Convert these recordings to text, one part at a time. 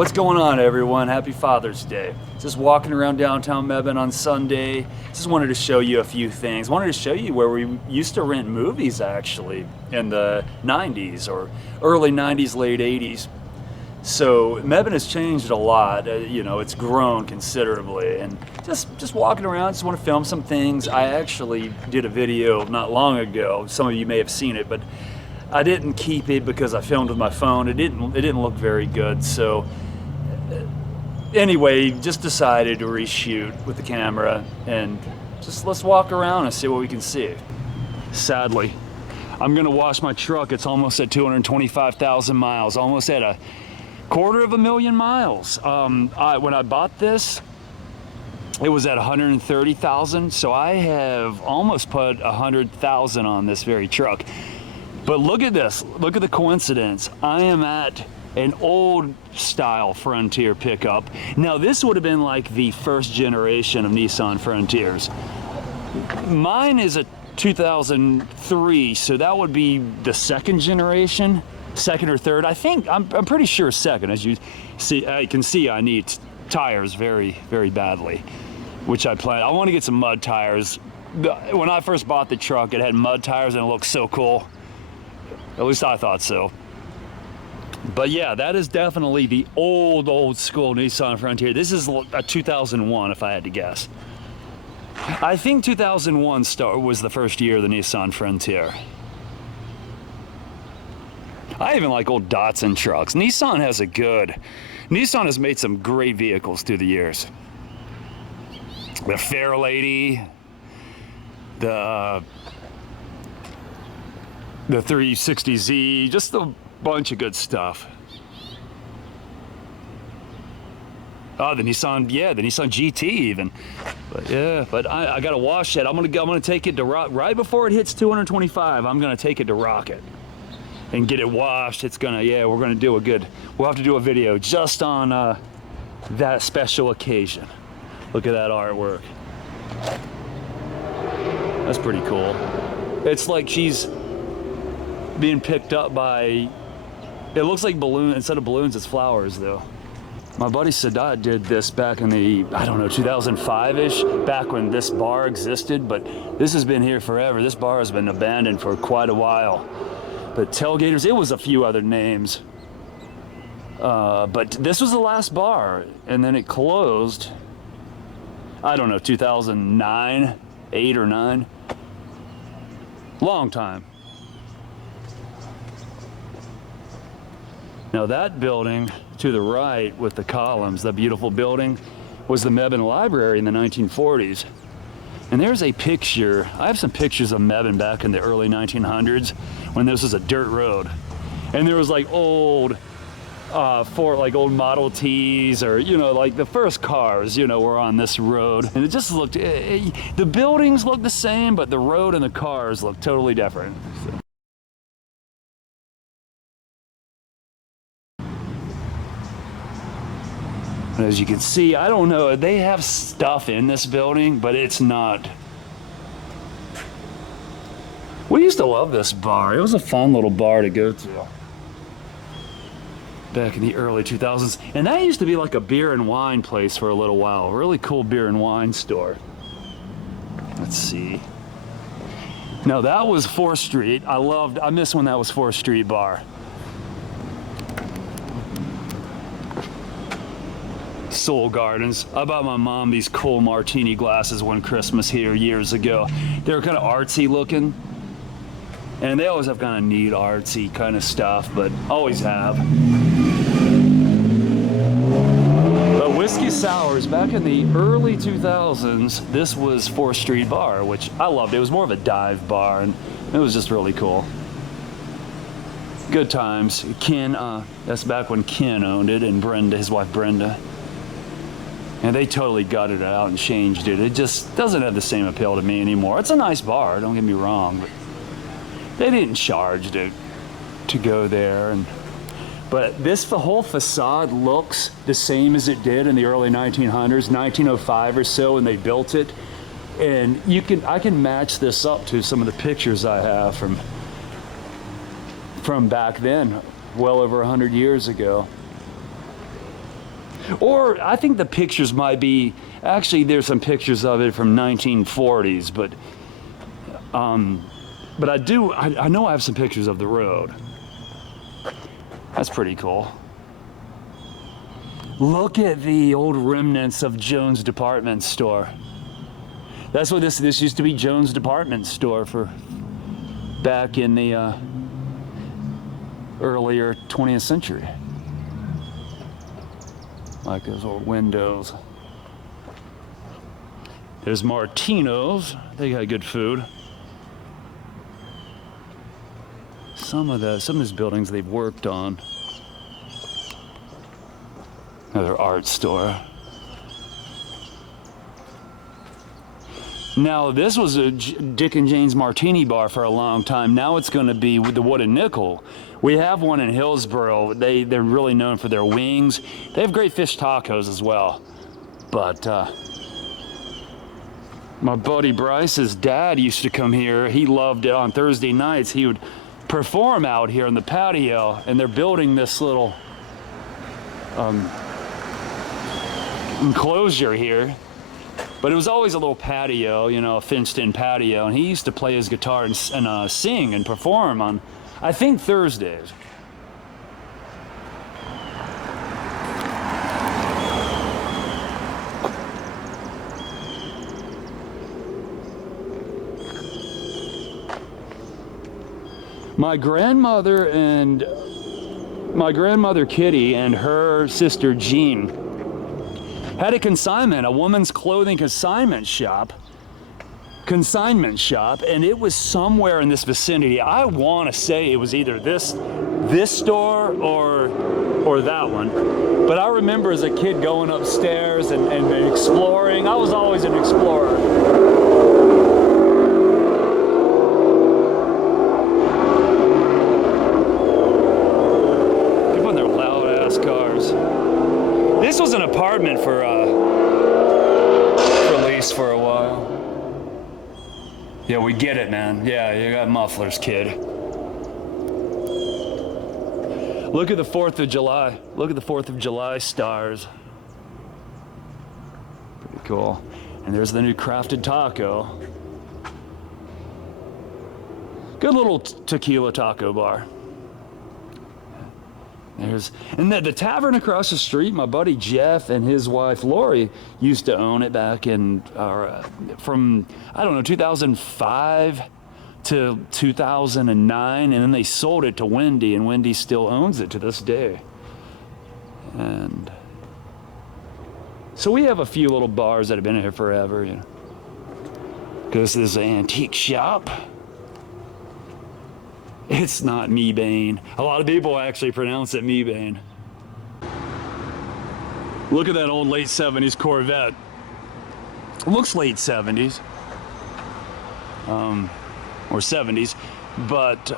What's going on, everyone? Happy Father's Day. Just walking around downtown Mebane on Sunday. Just wanted to show you a few things. Wanted to show you where we used to rent movies, actually, in the 90s or early 90s, late 80s. So Mebane has changed a lot. You know, it's grown considerably. And just walking around, just want to film some things. I actually did a video not long ago. Some of you may have seen it, but I didn't keep it because I filmed with my phone. It didn't look very good. So anyway, just decided to reshoot with the camera and just let's walk around and see what we can see. Sadly, I'm gonna wash my truck. It's almost at 225,000 miles, almost at a 250,000 miles. When I bought this, it was at 130,000. So I have almost put 100,000 on this very truck. But look at this, look at the coincidence. I am at an old style Frontier pickup. Now this would have been like the first generation of Nissan Frontiers. Mine is a 2003, so that would be the second generation, second or third. I think, I'm pretty sure second. As you see, I can see I need tires very, very badly, which I plan. I want to get some mud tires. When I first bought the truck, it had mud tires and it looked so cool. At least I thought so. But yeah, that is definitely the old school Nissan Frontier. This is a 2001, if I had to guess. I think 2001 was the first year of the Nissan Frontier. I even like old Datsun trucks. Nissan has made some great vehicles through the years. The Fairlady, the 360Z, just a bunch of good stuff. Oh, the Nissan GT even. But yeah, but I gotta wash it. I'm gonna take it to right before it hits 225. I'm gonna take it to Rocket and get it washed. It's gonna, we're gonna do we'll have to do a video just on that special occasion. Look at that artwork. That's pretty cool. It's like she's being picked up by, it looks like balloon, instead of balloons, it's flowers though. My buddy Sadat did this back in the, I don't know, 2005-ish, back when this bar existed, but this has been here forever. This bar has been abandoned for quite a while. But Tailgaters, it was a few other names. But this was the last bar, and then it closed, I don't know, 2009, 8 or 9. Long time. Now that building to the right with the columns, that beautiful building, was the Mebane Library in the 1940s. And there's a picture, I have some pictures of Mebane back in the early 1900s when this was a dirt road. And there was like old, old Model Ts, or, you know, like the first cars, you know, were on this road. And it just looked, the buildings looked the same, but the road and the cars looked totally different. So. As you can see, I don't know, they have stuff in this building, but it's not. We used to love this bar. It was a fun little bar to go to back in the early 2000s. And that used to be like a beer and wine place for a little while. A really cool beer and wine store. Let's see. No, that was 4th Street. I miss when that was 4th Street bar. Soul Gardens. I bought my mom these cool martini glasses one Christmas here years ago. They were kind of artsy looking, and they always have kind of neat artsy kind of stuff, but always have. But whiskey sours back in the early 2000s, this was 4th Street bar, which I loved. It was more of a dive bar, and it was just really cool. Good times. Ken, that's back when Ken owned it, and Brenda, his wife Brenda. And they totally gutted it out and changed it. It just doesn't have the same appeal to me anymore. It's a nice bar, don't get me wrong, but they didn't charge to go there. But the whole facade looks the same as it did in the early 1900s, 1905 or so, when they built it. And I can match this up to some of the pictures I have from back then, well over 100 years ago. Or I think the pictures might be, actually there's some pictures of it from 1940s, but I know I have some pictures of the road. That's pretty cool. Look at the old remnants of Jones Department Store. That's what this used to be, Jones Department Store, for back in the earlier 20th century. Like those old windows. There's Martino's. They got good food. Some of these buildings they've worked on. Another art store. Now this was a Dick and Jane's Martini bar for a long time. Now it's going to be with the Wood and Nickel. We have one in Hillsboro. They're really known for their wings. They have great fish tacos as well. But my buddy Bryce's dad used to come here. He loved it. On Thursday nights he would perform out here in the patio, and they're building this little enclosure here. But it was always a little patio, you know, a fenced-in patio, and he used to play his guitar and sing and perform on, I think, Thursdays. My grandmother Kitty and her sister Jean had a woman's clothing consignment shop, and it was somewhere in this vicinity. I want to say it was either this store or that one. But I remember as a kid going upstairs and exploring. I was always an explorer. This was an apartment for lease for a while. Yeah, we get it, man. Yeah, you got mufflers, kid. Look at the 4th of July. Look at the 4th of July stars. Pretty cool. And there's the new Crafted Taco. Good little tequila taco bar. And the tavern across the street, my buddy Jeff and his wife Lori used to own it back in, from, I don't know, 2005 to 2009, and then they sold it to Wendy, and Wendy still owns it to this day. And so we have a few little bars that have been here forever, you know. Because this is an antique shop. It's not Meebane. A lot of people actually pronounce it Meebane. Look at that old late 70s Corvette. It looks late 70s. Or 70s, but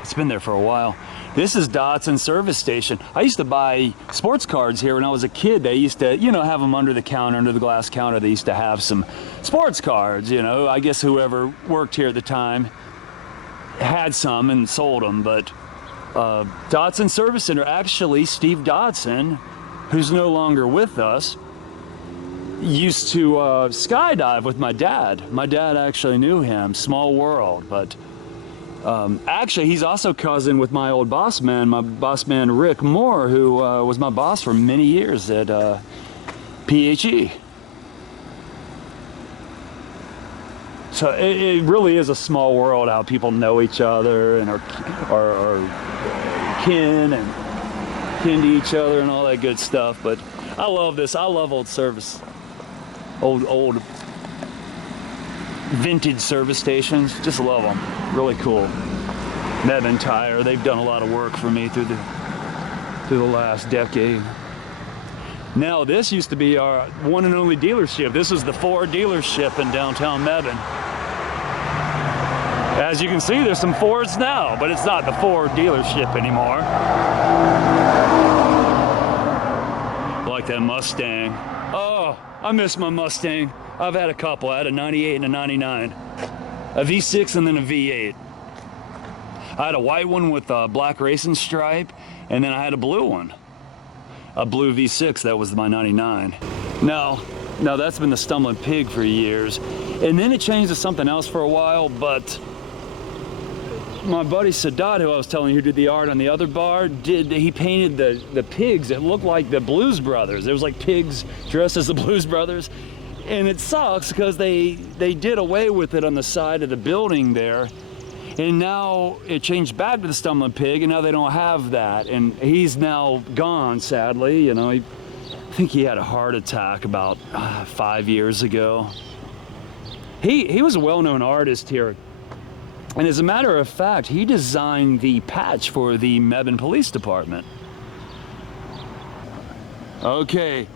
it's been there for a while. This is Datsun service station. I used to buy sports cards here when I was a kid. They used to, you know, have them under the counter, under the glass counter. They used to have some sports cards, you know. I guess whoever worked here at the time had some and sold them, but Datsun Service Center, actually Steve Datsun, who's no longer with us, used to skydive with my dad. My dad actually knew him, small world, but actually he's also cousin with my old boss man Rick Moore, who was my boss for many years at PHE. So it really is a small world how people know each other and are kin to each other and all that good stuff. But I love this. I love old vintage service stations. Just love them. Really cool. Mebane Tire. They've done a lot of work for me through the last decade. Now this used to be our one and only dealership. This is the Ford dealership in downtown Mebane. As you can see, there's some Fords now, but it's not the Ford dealership anymore. Like that Mustang. Oh, I miss my Mustang. I've had a couple. I had a 98 and a 99. A V6 and then a V8. I had a white one with a black racing stripe, and then I had a blue one. a blue V6. That was my 99. Now that's been the Stumbling Pig for years. And then it changed to something else for a while, but my buddy Sadat, who I was telling you who did the art on the other bar, he painted the pigs. It looked like the Blues Brothers. There was like pigs dressed as the Blues Brothers. And it sucks because they did away with it on the side of the building there. And now it changed back to the Stumbling Pig, and now they don't have that. And he's now gone, sadly. You know, I think he had a heart attack about 5 years ago. He was a well-known artist here. And as a matter of fact, he designed the patch for the Mebane Police Department. Okay,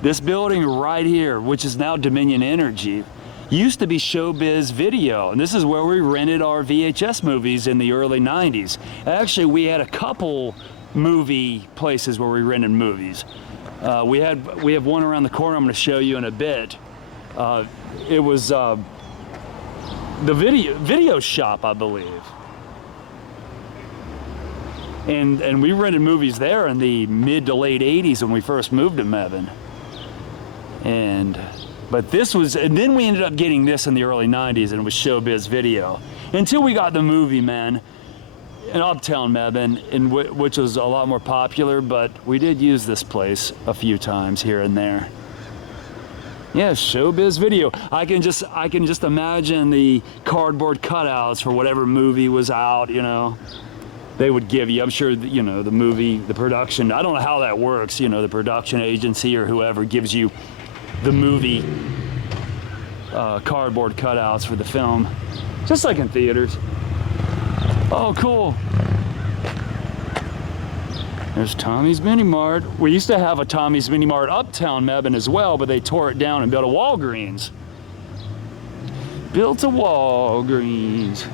this building right here, which is now Dominion Energy, used to be Showbiz Video, and this is where we rented our VHS movies in the early 90s. Actually, we had a couple movie places where we rented movies. We have one around the corner I'm going to show you in a bit. It was the video shop, I believe. And we rented movies there in the mid to late 80s when we first moved to Mebane. But this was, and then we ended up getting this in the early 90s, and it was Showbiz Video. Until we got the Movie Man in Uptown Mebane, which was a lot more popular, but we did use this place a few times here and there. Yeah, Showbiz Video. I can just imagine the cardboard cutouts for whatever movie was out, you know. They would give you, I'm sure, you know, the movie, the production, I don't know how that works, you know, the production agency or whoever gives you the movie cardboard cutouts for the film, just like in theaters. Oh, cool. There's Tommy's Mini Mart. We used to have a Tommy's Mini Mart uptown Mebane as well, but they tore it down and built a Walgreens. Built a Walgreens.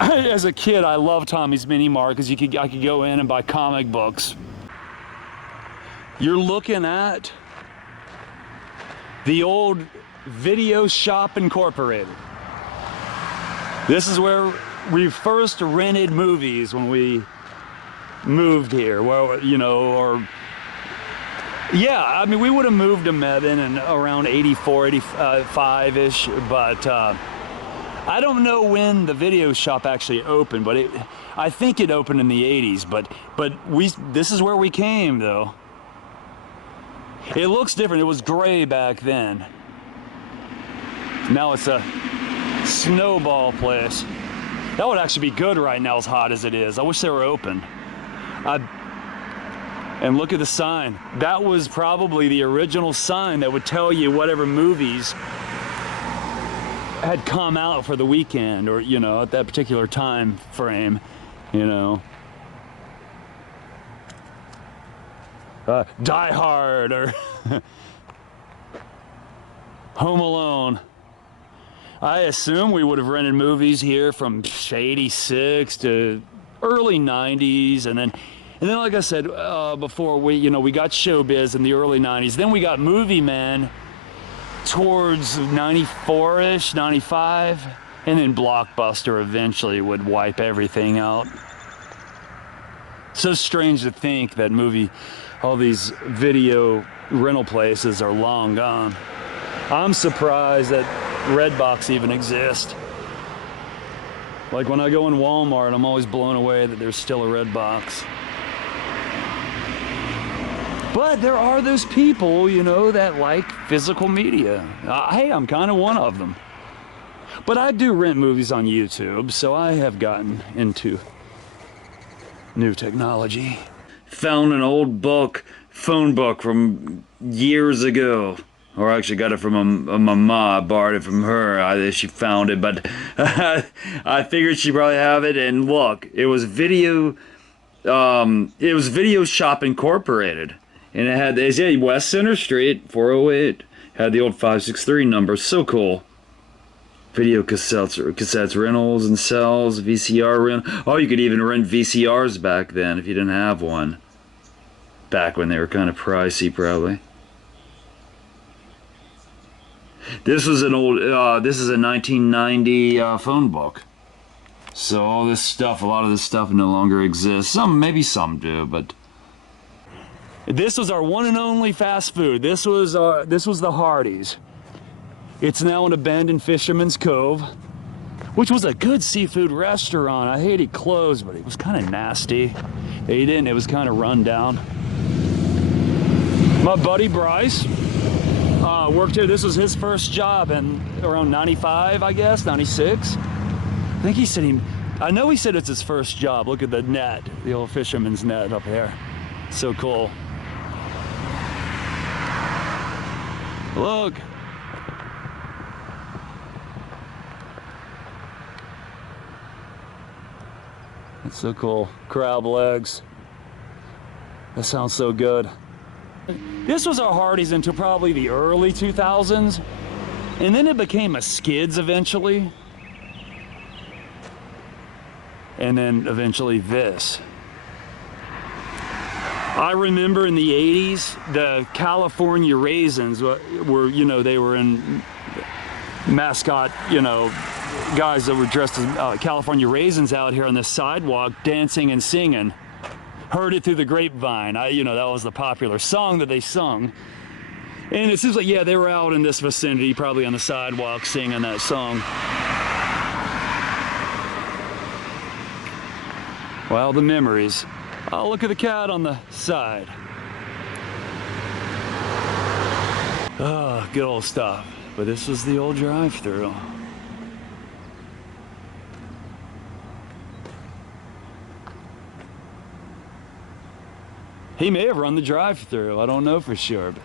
As a kid, I loved Tommy's Mini Mart because I could go in and buy comic books. You're looking at the old Video Shop Incorporated. This is where we first rented movies when we moved here. Well, you know, or yeah, I mean, we would have moved to Mebane in around 84, 85-ish, but I don't know when the video shop actually opened, but I think it opened in the 80s, but this is where we came, though. It looks different. It was gray back then. Now it's a snowball place. That would actually be good right now, as hot as it is. I wish they were open. And look at the sign. That was probably the original sign that would tell you whatever movies had come out for the weekend, or, you know, at that particular time frame, you know. Die Hard or Home Alone. I assume we would have rented movies here from 86 to early 90s, and then like I said before, we got Showbiz in the early 90s. Then we got Movie Man towards 94-ish, 95, and then Blockbuster eventually would wipe everything out. So strange to think that all these video rental places are long gone. I'm surprised that Redbox even exists. Like when I go in Walmart, I'm always blown away that there's still a Redbox. But there are those people, you know, that like physical media. Hey, I'm kind of one of them. But I do rent movies on YouTube, so I have gotten into new technology. Found an old phone book from years ago. Or I actually got it from my ma, borrowed it from her. She found it, but I figured she'd probably have it. And look, it was Video Shop Incorporated. And it had West Center Street, 408. Had the old 563 number. So cool. Video cassettes, rentals and sales, VCR rent. Oh, you could even rent VCRs back then if you didn't have one. Back when they were kind of pricey, probably. This was an old, this is a 1990 phone book. So all this stuff, a lot of this stuff no longer exists. Maybe some do, but This was our one and only fast food. This was the Hardee's. It's now an abandoned Fisherman's Cove, which was a good seafood restaurant. I hate it closed, but it was kind of nasty. Ate it and it was kind of run down. My buddy Bryce worked here. This was his first job in around 95, I guess, 96. I think he said I know he said it's his first job. Look at the net, the old fisherman's net up there. So cool. Look. That's so cool. Crab legs. That sounds so good. This was our Hardee's until probably the early 2000s. And then it became a Skids eventually. And then eventually this. I remember in the 80s, the California Raisins were, you know, they were in mascot, you know, guys that were dressed as California Raisins out here on the sidewalk dancing and singing. Heard it through the grapevine. You know, that was the popular song that they sung. And it seems like, yeah, they were out in this vicinity, probably on the sidewalk singing that song. Well, the memories. Oh, look at the cat on the side. Oh, good old stuff. But this was the old drive-through. He may have run the drive-through. I don't know for sure. But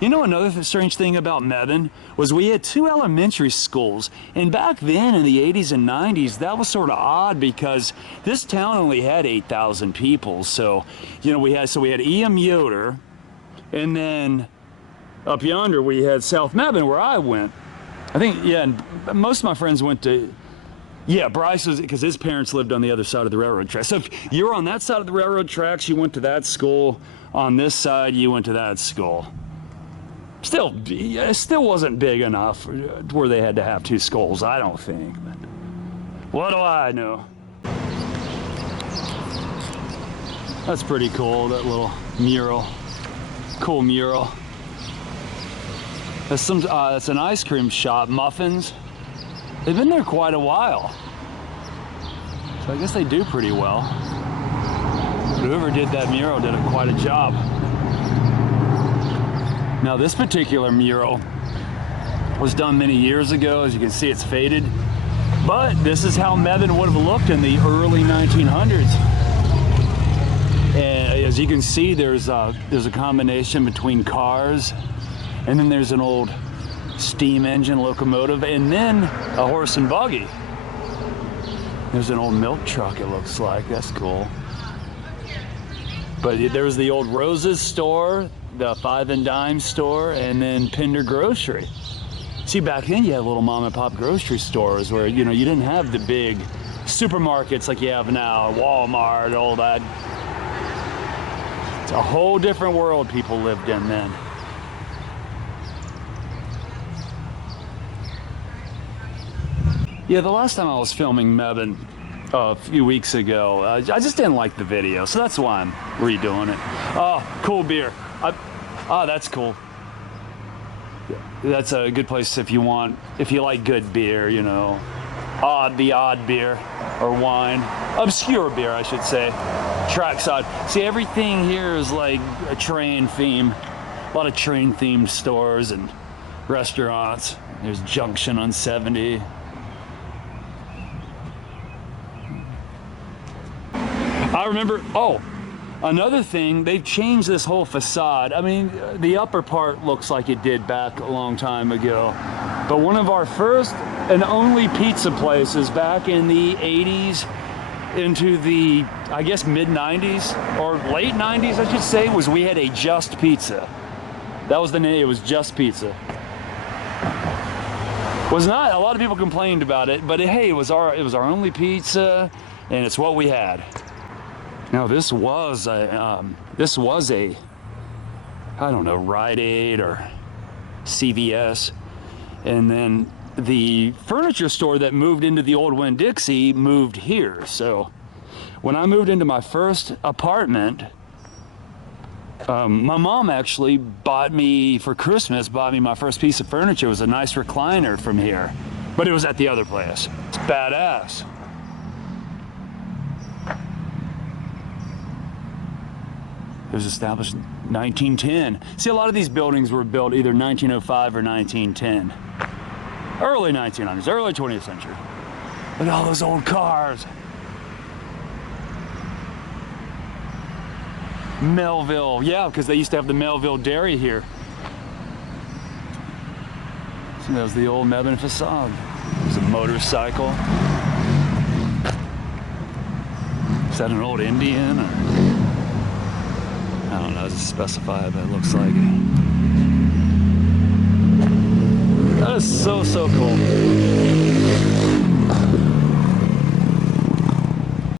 you know, another strange thing about Mebane was we had 2 elementary schools, and back then in the 80s and 90s, that was sort of odd because this town only had 8,000 people. So, you know, we had E.M. Yoder, and then up yonder we had South Mebane where I went. I think, yeah, and most of my friends went to, yeah, Bryce was, because his parents lived on the other side of the railroad tracks. So if you were on that side of the railroad tracks, you went to that school. On this side, you went to that school. Still, it still wasn't big enough where they had to have 2 schools, I don't think. But what do I know? That's pretty cool, that little mural. Cool mural. That's an ice cream shop, Muffins. They've been there quite a while. So I guess they do pretty well. Whoever did that mural did quite a job. Now this particular mural was done many years ago. As you can see, it's faded. But this is how Mebane would have looked in the early 1900s. And as you can see, there's a combination between cars, and then there's an old steam engine locomotive, and then a horse and buggy. There's an old milk truck, it looks like. That's cool. But there was the old Roses store, the 5 and Dime store, and then Pender Grocery. See, back then you had little mom and pop grocery stores where, you know, you didn't have the big supermarkets like you have now, Walmart, all that. It's a whole different world people lived in then. Yeah, the last time I was filming Mebane a few weeks ago, I just didn't like the video, so that's why I'm redoing it. Oh, cool beer. Oh, that's cool. That's a good place if you like good beer, you know. The odd beer or wine. Obscure beer, I should say. Trackside. See, everything here is like a train theme. A lot of train themed stores and restaurants. There's Junction on 70. I remember, another thing, they've changed this whole facade. I mean, the upper part looks like it did back a long time ago. But one of our first and only pizza places back in the 80s into the, I guess, mid-90s, or late 90s, I should say, was we had a Just Pizza. That was the name, it was Just Pizza. Was not, a lot of people complained about it, but hey, it was our only pizza, and it's what we had. Now this was a, I don't know, Rite Aid or CVS. And then the furniture store that moved into the old Winn-Dixie moved here. So when I moved into my first apartment, My mom actually bought me, for Christmas, my first piece of furniture. It was a nice recliner from here, but it was at the other place. It's badass. It was established in 1910. See, a lot of these buildings were built either 1905 or 1910. Early 1900s, early 20th century. Look at all those old cars. Melville, yeah, because they used to have the Melville Dairy here. So that was the old Mebane facade. There's a motorcycle. Is that an old Indian? Or, I don't know, doesn't specify, but it looks like it. That is so, so cool.